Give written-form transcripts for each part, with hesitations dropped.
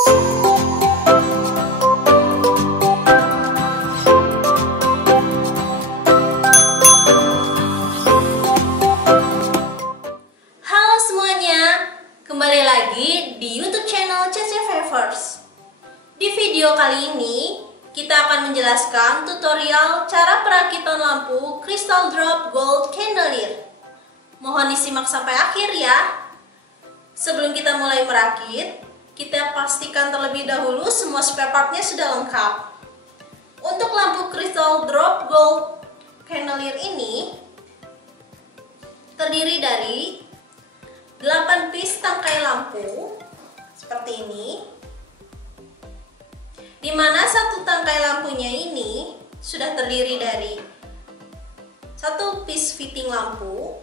Halo semuanya, kembali lagi di YouTube channel CC Favors. Di video kali ini, kita akan menjelaskan tutorial cara perakitan lampu Crystal Drop Gold Chandelier. Mohon disimak sampai akhir ya. Sebelum kita mulai merakit, kita pastikan terlebih dahulu semua spare partnya sudah lengkap. Untuk lampu Crystal Drop Gold Chandelier ini terdiri dari 8 piece tangkai lampu seperti ini, dimana satu tangkai lampunya ini sudah terdiri dari satu piece fitting lampu,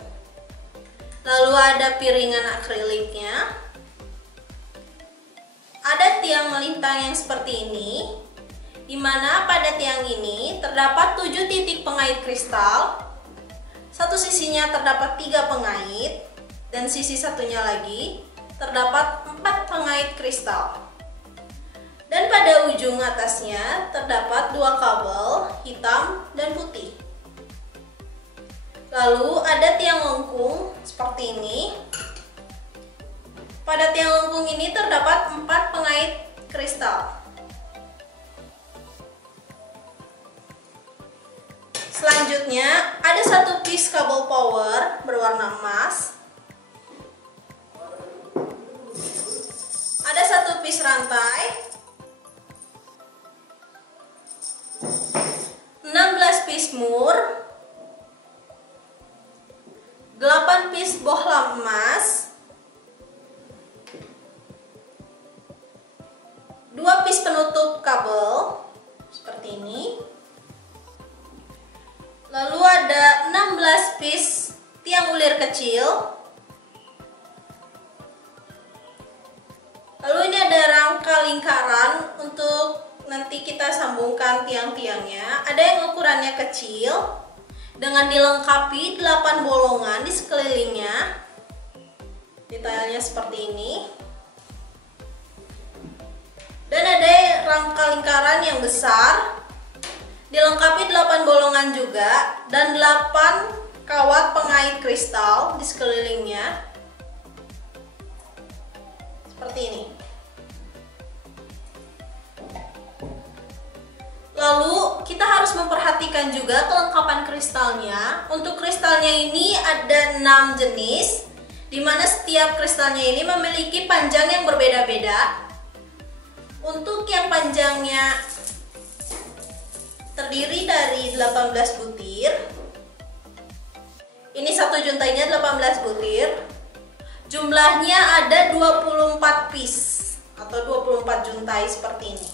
lalu ada piringan akriliknya, ada tiang melintang yang seperti ini, dimana pada tiang ini terdapat 7 titik pengait kristal. Satu sisinya terdapat 3 pengait, dan sisi satunya lagi terdapat 4 pengait kristal. Dan pada ujung atasnya terdapat 2 kabel hitam dan putih. Lalu ada tiang lengkung seperti ini. Pada tiang lengkung ini terdapat 4 pengait kristal. Selanjutnya ada satu piece kabel power berwarna emas. Ada satu piece rantai, 16 piece mur, 8 piece bohlam emas, 2 piece penutup kabel seperti ini. Lalu ada 16 piece tiang ulir kecil. Lalu ini ada rangka lingkaran untuk nanti kita sambungkan tiang-tiangnya. Ada yang ukurannya kecil dengan dilengkapi 8 bolongan di sekelilingnya. Detailnya seperti ini. Dan ada rangka lingkaran yang besar dilengkapi 8 bolongan juga dan 8 kawat pengait kristal di sekelilingnya. Seperti ini. Lalu kita harus memperhatikan juga kelengkapan kristalnya. Untuk kristalnya ini ada 6 jenis, dimana setiap kristalnya ini memiliki panjang yang berbeda-beda. Untuk yang panjangnya terdiri dari 18 butir. Ini satu juntainya 18 butir. Jumlahnya ada 24 piece atau 24 juntai seperti ini.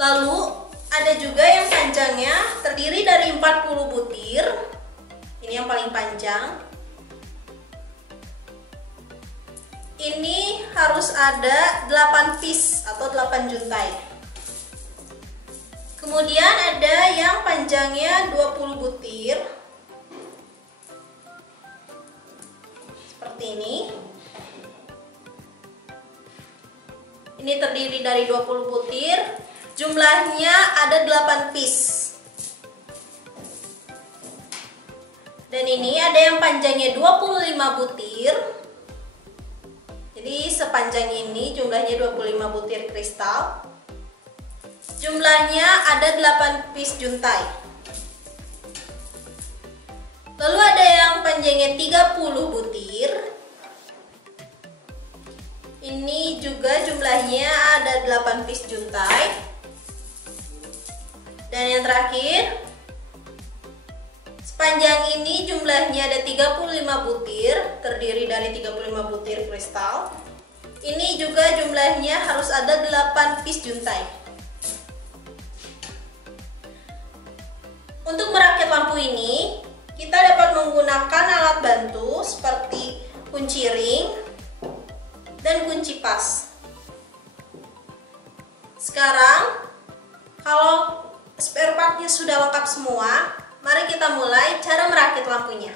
Lalu ada juga yang panjangnya terdiri dari 40 butir. Ini yang paling panjang. Ini harus ada 8 piece atau 8 juntai. Kemudian ada yang panjangnya 20 butir. Seperti ini. Ini terdiri dari 20 butir. Jumlahnya ada 8 piece. Dan ini ada yang panjangnya 25 butir. Jadi sepanjang ini jumlahnya 25 butir kristal. Jumlahnya ada 8 piece juntai. Lalu ada yang panjangnya 30 butir. Ini juga jumlahnya ada 8 piece juntai. Dan yang terakhir, sepanjang ini jumlahnya ada 35 butir, terdiri dari 35 butir kristal. Ini juga jumlahnya harus ada 8 piece juntai. Untuk merakit lampu ini, kita dapat menggunakan alat bantu seperti kunci ring dan kunci pas. Sekarang, kalau spare partnya sudah lengkap semua, mari kita mulai cara merakit lampunya.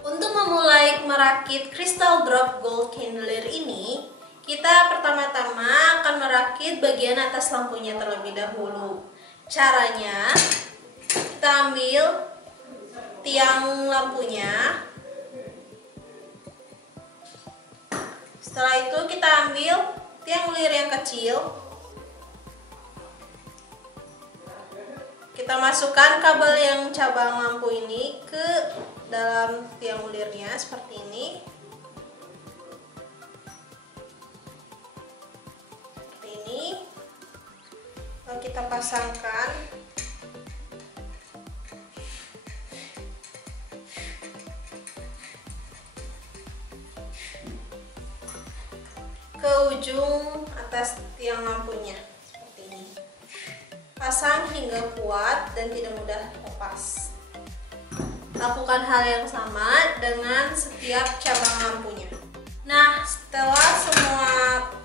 Untuk memulai merakit Crystal Drop Gold Chandelier ini, Kita pertama-tama akan merakit bagian atas lampunya terlebih dahulu. Caranya, kita ambil tiang lampunya. Setelah itu kita ambil tiang ulir yang kecil. Kita masukkan kabel yang cabang lampu ini ke dalam tiang ulirnya seperti ini. Lalu kita pasangkan ke ujung atas tiang lampunya seperti ini. Pasang hingga kuat dan tidak mudah lepas. Lakukan hal yang sama dengan setiap cabang lampunya. Nah, setelah semua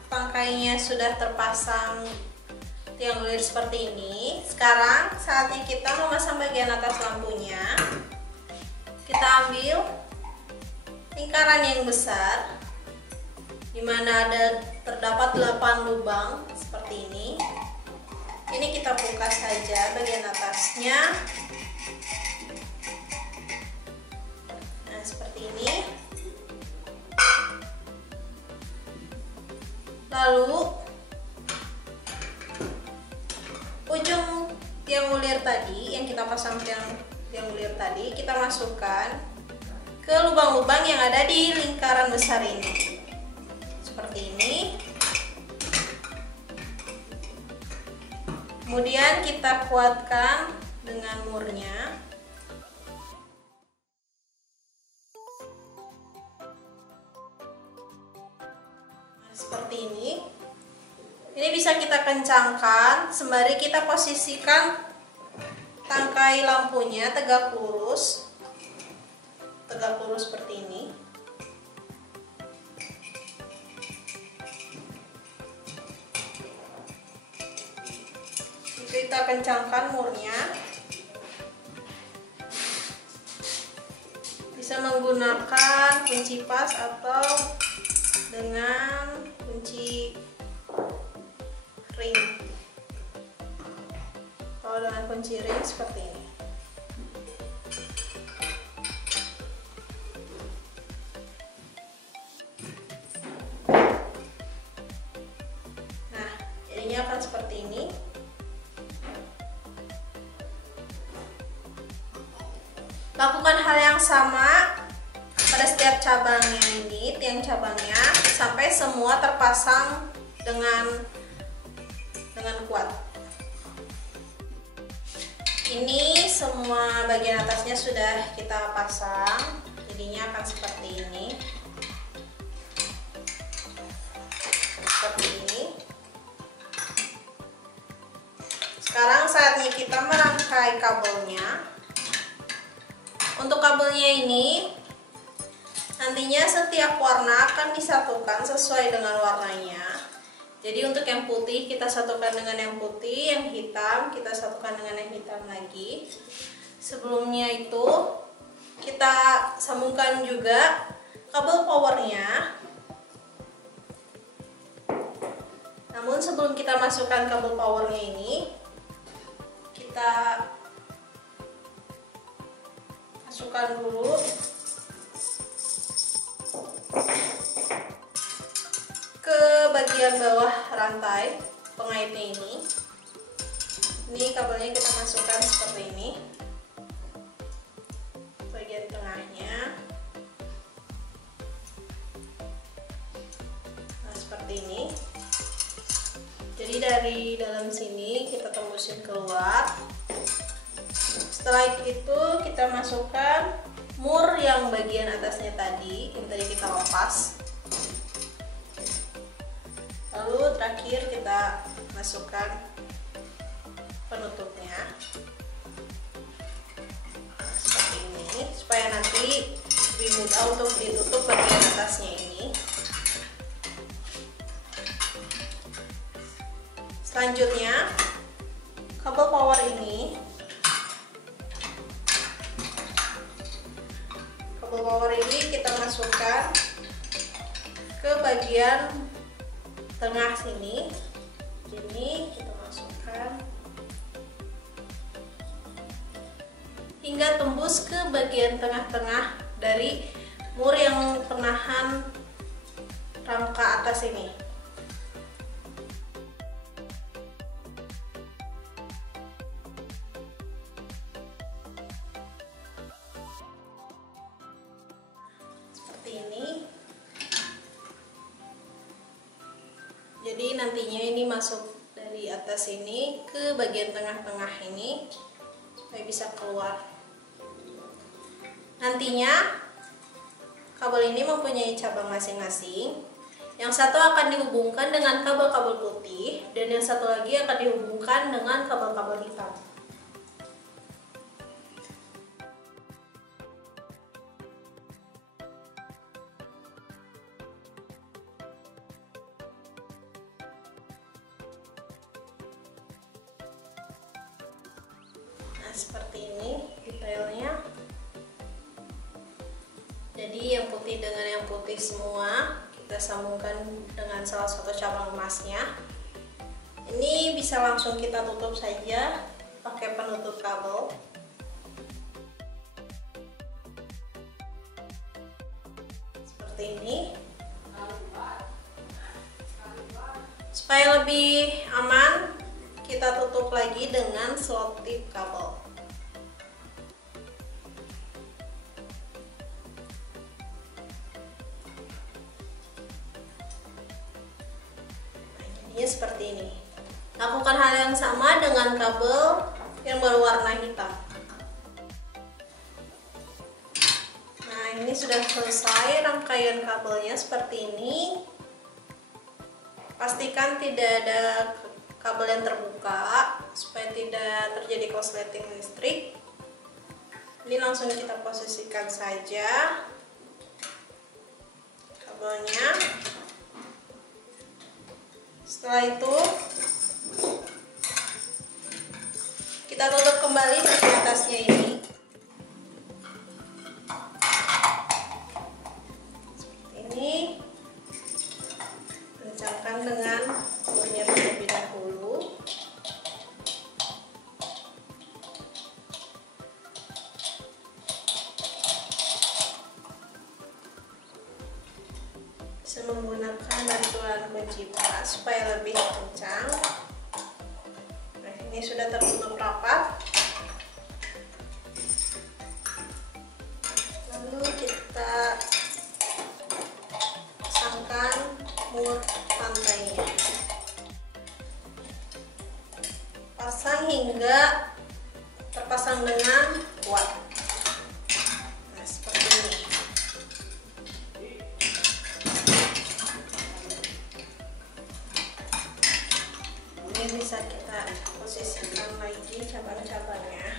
tangkainya sudah terpasang tiang ulir seperti ini, sekarang saatnya kita memasang bagian atas lampunya. Kita ambil lingkaran yang besar, di mana terdapat 8 lubang seperti ini. Ini kita buka saja bagian atasnya. Nah, seperti ini. Lalu ujung tiang ulir tadi yang kita pasang tiang ulir tadi kita masukkan ke lubang-lubang yang ada di lingkaran besar ini. Seperti ini. Kemudian kita kuatkan dengan murnya. Nah, seperti ini. Ini bisa kita kencangkan sembari kita posisikan tangkai lampunya tegak lurus seperti ini. Kita kencangkan murnya. Bisa menggunakan kunci pas atau dengan kunci ring. Kalau dengan kunci ring seperti ini. Nah, jadinya akan seperti ini. Lakukan hal yang sama pada setiap cabangnya ini, tiang cabangnya, sampai semua terpasang dengan kuat. Ini semua bagian atasnya sudah kita pasang, jadinya akan seperti ini. Seperti ini. Sekarang saatnya kita merangkai kabelnya. Untuk kabelnya ini nantinya setiap warna akan disatukan sesuai dengan warnanya. Jadi untuk yang putih kita satukan dengan yang putih, yang hitam kita satukan dengan yang hitam lagi. Sebelumnya itu kita sambungkan juga kabel powernya. Namun sebelum kita masukkan kabel powernya ini, kita masukkan dulu ke bagian bawah rantai pengaitnya ini. Ini kabelnya kita masukkan seperti ini. Bagian tengahnya. Nah, seperti ini. Jadi dari dalam sini kita tembusin keluar. Setelah itu kita masukkan mur yang bagian atasnya tadi, yang tadi kita lepas. Lalu terakhir kita masukkan penutupnya seperti ini, supaya nanti lebih mudah untuk ditutup bagian atasnya ini. Selanjutnya kabel power ini, kita masukkan ke bagian tengah sini. Ini kita masukkan hingga tembus ke bagian tengah-tengah dari mur yang penahan rangka atas ini. Seperti ini. Jadi nantinya ini masuk dari atas ini ke bagian tengah-tengah ini supaya bisa keluar. Nantinya kabel ini mempunyai cabang masing-masing. Yang satu akan dihubungkan dengan kabel-kabel putih dan yang satu lagi akan dihubungkan dengan kabel-kabel hitam. Nah, seperti ini detailnya. Jadi yang putih dengan yang putih semua kita sambungkan dengan salah satu cabang emasnya. Ini bisa langsung kita tutup saja pakai penutup kabel. Seperti ini. Supaya lebih aman, kita tutup lagi dengan selotip kabel. Seperti ini. Lakukan hal yang sama dengan kabel yang berwarna hitam. Nah, ini sudah selesai rangkaian kabelnya seperti ini. Pastikan tidak ada kabel yang terbuka supaya tidak terjadi korsleting listrik. Ini langsung kita posisikan saja kabelnya. Setelah itu kita tutup kembali bagian atasnya ini. Seperti ini. Kencangkan dengan murnya terlebih dahulu. Bisa menggunakan bantuan kunci pas supaya lebih kencang. Nah, ini sudah tertutup rapat. Lalu kita pasangkan mur lantainya. Pasang hingga terpasang dengan kuat. Nah, seperti ini. Ini bisa kita posisikan lagi cabang-cabangnya.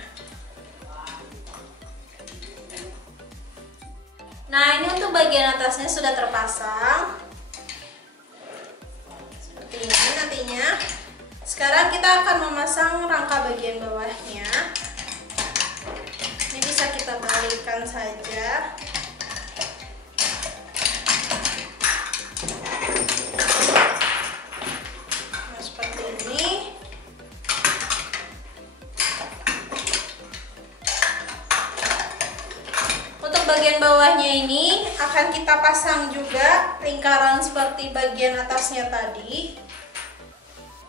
Nah, ini untuk bagian atasnya sudah terpasang seperti ini nantinya. Sekarang kita akan memasang rangka bagian bawahnya. Ini bisa kita balikkan saja. Bagian bawahnya ini akan kita pasang juga lingkaran seperti bagian atasnya tadi.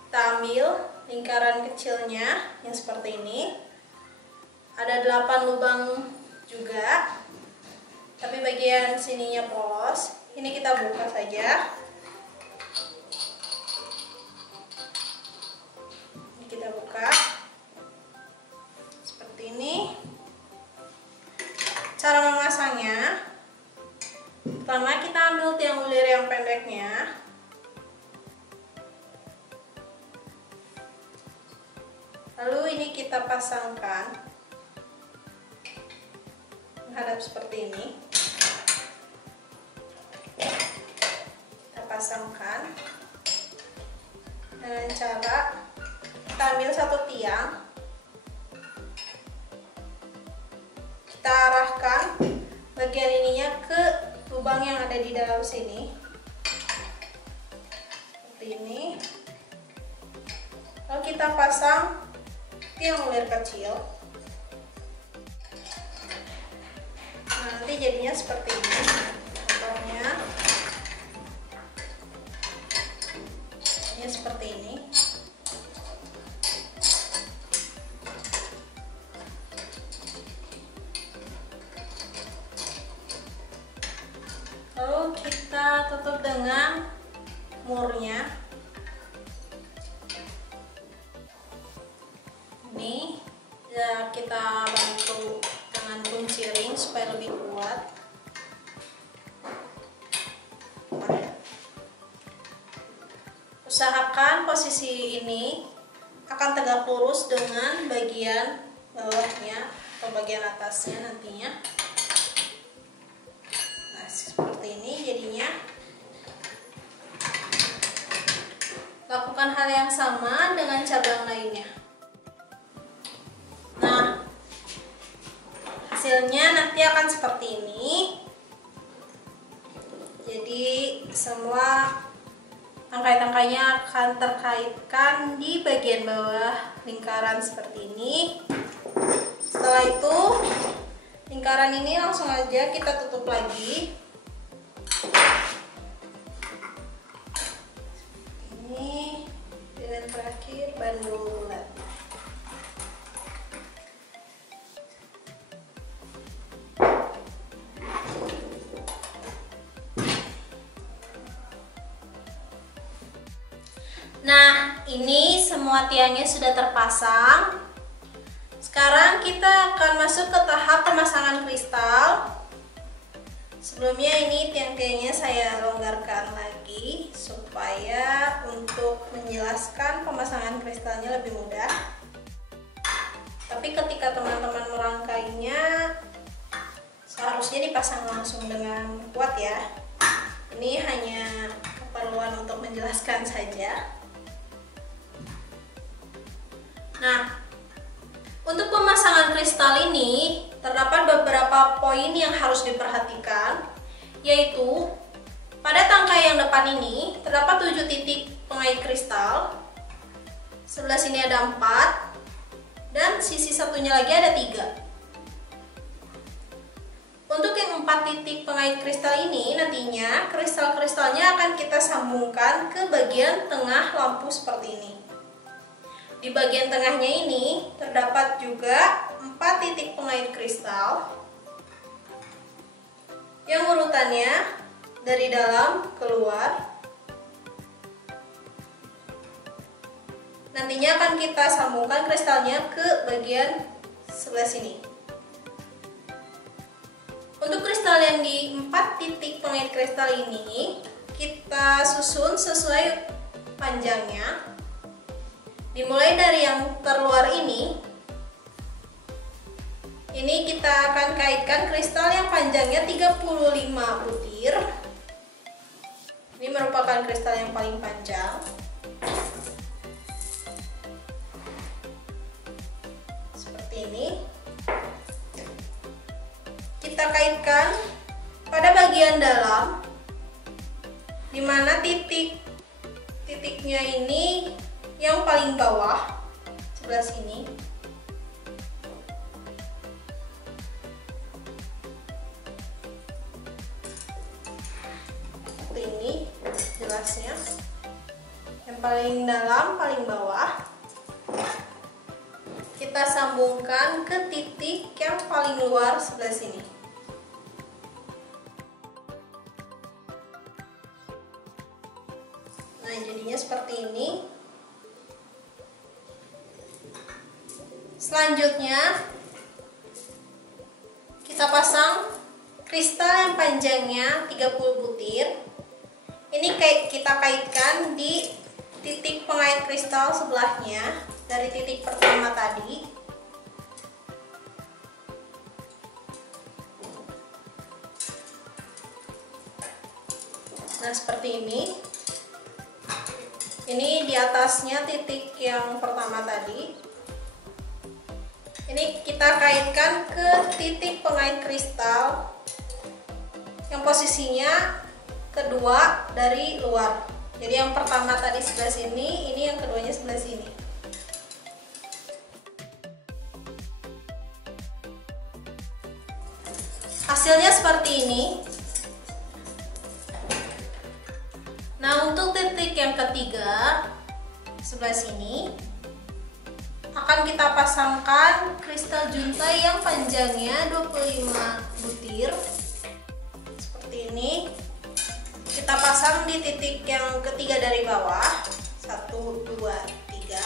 Kita ambil lingkaran kecilnya yang seperti ini. Ada 8 lubang juga, tapi bagian sininya polos. Ini kita buka saja. Ini kita buka seperti ini. Cara memasangnya, pertama kita ambil tiang ulir yang pendeknya, lalu ini kita pasangkan menghadap seperti ini. Kita pasangkan dengan cara kita ambil satu tiang, kita arahkan bagian ininya ke lubang yang ada di dalam sini seperti seperti ini. Lalu kita pasang tiang lir kecil. Nah, nanti jadinya seperti ini contohnya. Ini seperti ini. Lalu kita tutup dengan murnya. Ini ya, kita bantu dengan kunci ring supaya lebih kuat. Usahakan posisi ini akan tegak lurus dengan bagian bawahnya atau bagian atasnya nantinya. Nah, seperti ini jadinya. Lakukan hal yang sama dengan cabang lainnya. Nah, hasilnya nanti akan seperti ini. Jadi semua tangkai-tangkainya akan terkaitkan di bagian bawah lingkaran seperti ini. Setelah itu lingkaran ini langsung aja kita tutup lagi. Ini dengan terakhir bandul bulat. Nah, ini semua tiangnya sudah terpasang. Sekarang kita akan masuk ke tahap pemasangan kristal. Sebelumnya ini tiang-tiangnya saya longgarkan lagi supaya untuk menjelaskan pemasangan kristalnya lebih mudah. Tapi ketika teman-teman merangkainya seharusnya dipasang langsung dengan kuat ya. Ini hanya keperluan untuk menjelaskan saja. Nah, untuk pemasangan kristal ini terdapat beberapa poin yang harus diperhatikan, yaitu pada tangkai yang depan ini terdapat 7 titik pengait kristal, sebelah sini ada 4, dan sisi satunya lagi ada 3. Untuk yang 4 titik pengait kristal ini nantinya kristal-kristalnya akan kita sambungkan ke bagian tengah lampu seperti ini. Di bagian tengahnya ini terdapat juga 4 titik pengait kristal yang urutannya dari dalam keluar. Nantinya akan kita sambungkan kristalnya ke bagian sebelah sini. Untuk kristal yang di 4 titik pengait kristal ini kita susun sesuai panjangnya. Dimulai dari yang terluar ini kita akan kaitkan kristal yang panjangnya 35 butir. Ini merupakan kristal yang paling panjang. Seperti ini. Kita kaitkan pada bagian dalam, di mana titiknya ini yang paling bawah sebelah sini. Seperti ini jelasnya. Yang paling dalam, paling bawah. Kita sambungkan ke titik yang paling luar sebelah sini. Nah, jadinya seperti ini. Selanjutnya kita pasang kristal yang panjangnya 30 butir. Ini kita kaitkan di titik pengait kristal sebelahnya dari titik pertama tadi. Nah, seperti ini. Ini di atasnya titik yang pertama tadi. Ini kita kaitkan ke titik pengait kristal yang posisinya kedua dari luar. Jadi yang pertama tadi sebelah sini, ini yang keduanya sebelah sini. Hasilnya seperti ini. Nah, untuk titik yang ketiga sebelah sini akan kita pasangkan kristal juntai yang panjangnya 25 butir seperti ini. Kita pasang di titik yang ketiga dari bawah. 1, 2, 3.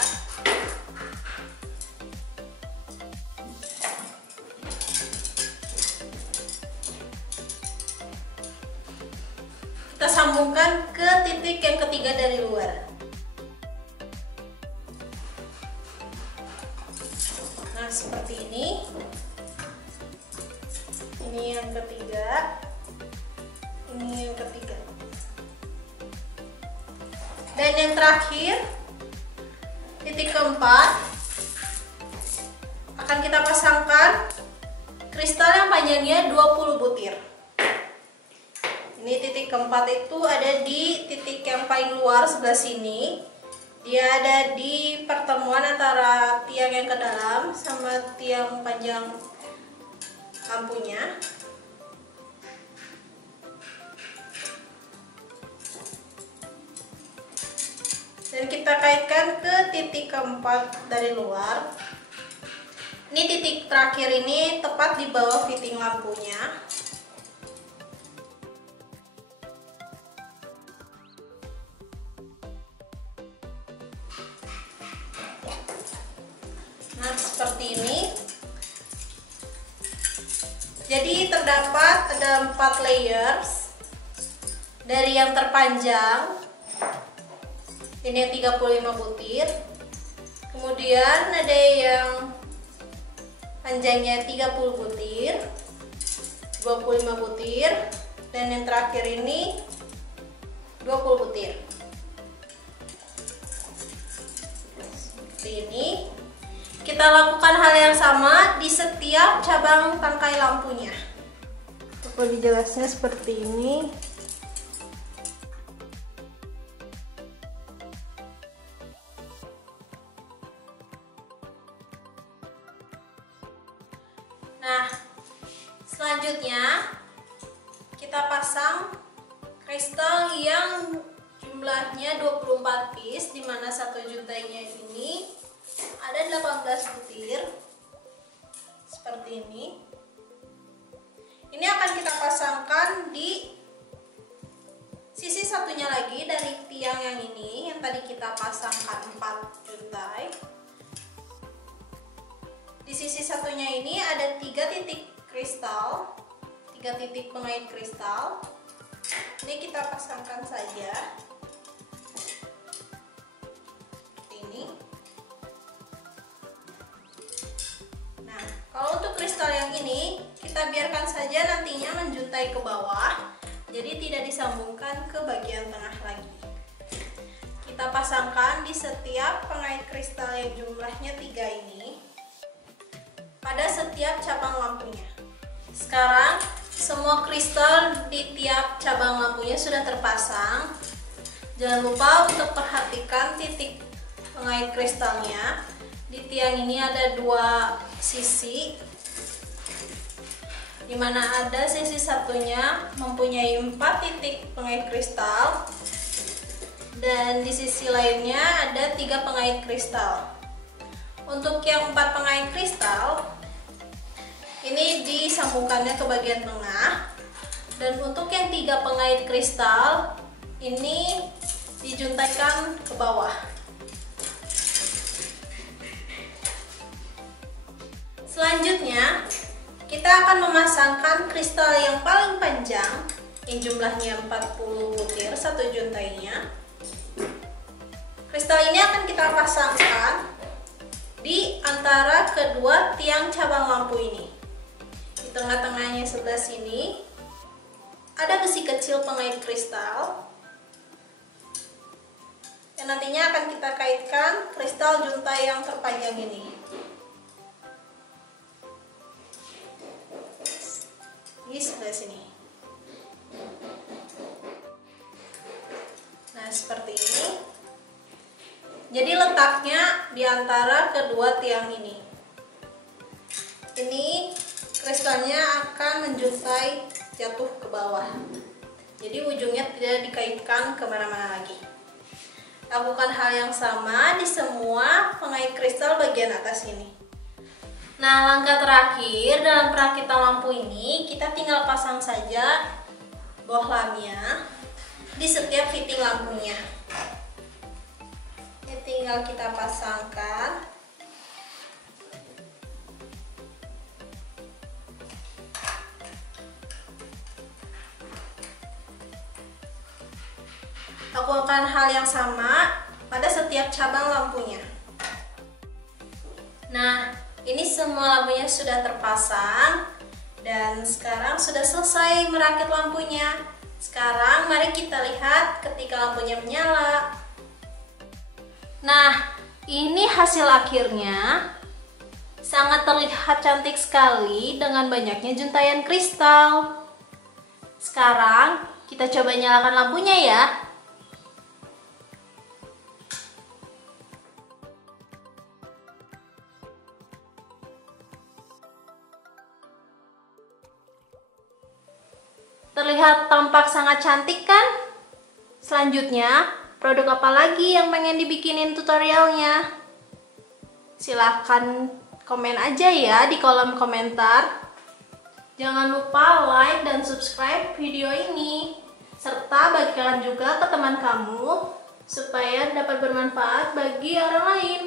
Kita sambungkan ke titik yang ketiga dari luar. Nah, seperti ini. Ini yang ketiga. Ini yang ketiga. Dan yang terakhir, titik keempat, akan kita pasangkan kristal yang panjangnya 20 butir. Ini titik keempat itu ada di titik yang paling luar sebelah sini. Dia ada di pertemuan antara tiang yang ke dalam sama tiang panjang lampunya. Dan kita kaitkan ke titik keempat dari luar. Ini titik terakhir ini tepat di bawah fitting lampunya. Nah, seperti ini. Jadi terdapat ada 4 layers. Dari yang terpanjang, ini yang 35 butir. Kemudian ada yang panjangnya 30 butir, 25 butir, dan yang terakhir ini 20 butir. Seperti ini. Kita lakukan hal yang sama di setiap cabang tangkai lampunya. Untuk lebih jelasnya seperti ini. Nah, selanjutnya kita pasang kristal yang jumlahnya 24 piece, di mana satu juntainya ini ada 18 butir seperti ini. Ini akan kita pasangkan di sisi satunya lagi dari tiang yang ini, yang tadi kita pasangkan 4 juntai. Di sisi satunya ini ada 3 titik kristal, 3 titik pengait kristal. Ini kita pasangkan saja seperti ini. Nah, kalau untuk kristal yang ini kita biarkan saja nantinya menjuntai ke bawah, jadi tidak disambungkan ke bagian tengah lagi. Kita pasangkan di setiap pengait kristal yang jumlahnya 3 ini pada setiap cabang lampunya. Sekarang semua kristal di tiap cabang lampunya sudah terpasang. Jangan lupa untuk perhatikan titik pengait kristalnya. Di tiang ini ada 2 sisi, dimana ada sisi satunya mempunyai 4 titik pengait kristal, dan di sisi lainnya ada 3 pengait kristal. Untuk yang 4 pengait kristal ini disambungkannya ke bagian tengah, dan untuk yang 3 pengait kristal ini dijuntaikan ke bawah. Selanjutnya kita akan memasangkan kristal yang paling panjang yang jumlahnya 40 butir satu juntainya. Kristal ini akan kita pasangkan di antara kedua tiang cabang lampu ini. Di tengah-tengahnya sebelah sini ada besi kecil pengait kristal yang nantinya akan kita kaitkan kristal juntai yang terpanjang ini. Di sebelah sini. Nah, seperti Jadi letaknya di antara kedua tiang ini. Ini kristalnya akan menjuntai jatuh ke bawah. Jadi ujungnya tidak dikaitkan kemana-mana lagi. Lakukan hal yang sama di semua pengait kristal bagian atas ini. Nah, langkah terakhir dalam perakitan lampu ini, kita tinggal pasang saja bohlamnya di setiap fitting lampunya. Ini tinggal kita pasangkan. Lakukan hal yang sama pada setiap cabang lampunya. Nah, ini semua lampunya sudah terpasang dan sekarang sudah selesai merakit lampunya. Sekarang mari kita lihat ketika lampunya menyala. Nah, ini hasil akhirnya. Sangat terlihat cantik sekali dengan banyaknya juntayan kristal. Sekarang kita coba nyalakan lampunya ya. Terlihat tampak sangat cantik kan? Selanjutnya, produk apa lagi yang pengen dibikinin tutorialnya? Silahkan komen aja ya di kolom komentar. Jangan lupa like dan subscribe video ini, serta bagikan juga ke teman kamu supaya dapat bermanfaat bagi orang lain.